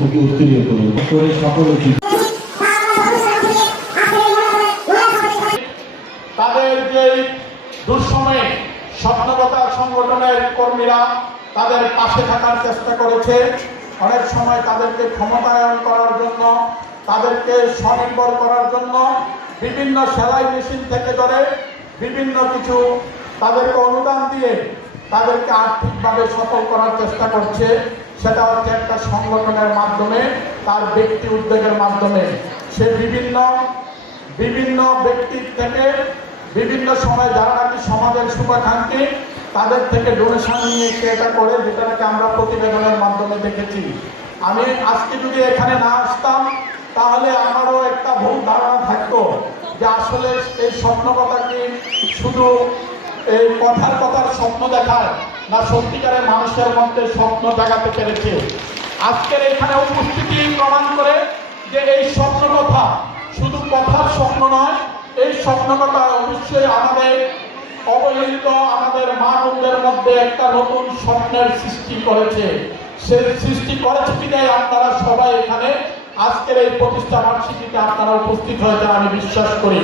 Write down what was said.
তোকে উত্তরীয় করবো করে সকল তাদের যে দুঃসময়ে স্বপ্নকতা সংগঠনের কর্মীরা তাদের পাশে থাকার চেষ্টা করেছে। অনেক সময় তাদেরকে ক্ষমতায়ন করার জন্য, তাদেরকে স্বনির্ভর করার জন্য বিভিন্ন সেলাই মেশিন থেকে ধরে বিভিন্ন কিছু তাদেরকে অনুদান দিয়ে তাদেরকে আর্থিকভাবে সফল করার চেষ্টা করছে। সেটা হচ্ছে একটা সংগঠনের মাধ্যমে, তার ব্যক্তি উদ্যোগের মাধ্যমে। সে বিভিন্ন ব্যক্তির থেকে বিভিন্ন সময় যারা নাকি সমাজের শুভাকাঙ্ক্ষী তাদের থেকে ডোনেশন নিয়ে এটা করে, যেটা নাকি আমরা প্রতিবেদনের মাধ্যমে দেখেছি। আমি আজকে যদি এখানে না আসতাম তাহলে আমারও একটা ভুল ধারণা থাকতো যে আসলে এই স্বপ্নকথা কি শুধু এই কথার স্বপ্ন দেখায়, না সত্যিকারের মানুষের মধ্যে স্বপ্ন জাগাতে পেরেছে। আজকের এখানে উপস্থিতি প্রমাণ করে যে এই স্বপ্নকথা শুধু কথার স্বপ্ন নয়, এই স্বপ্নকথা অবশ্যই আমাদের অবহেলিত আমাদের মা বোনদের মধ্যে একটা নতুন স্বপ্নের সৃষ্টি করেছে। সে সৃষ্টি করেছে বিধায় আপনারা সবাই এখানে আজকের এই প্রতিষ্ঠা বার্ষিকীতে আপনারা উপস্থিত হয়েছেন আমি বিশ্বাস করি।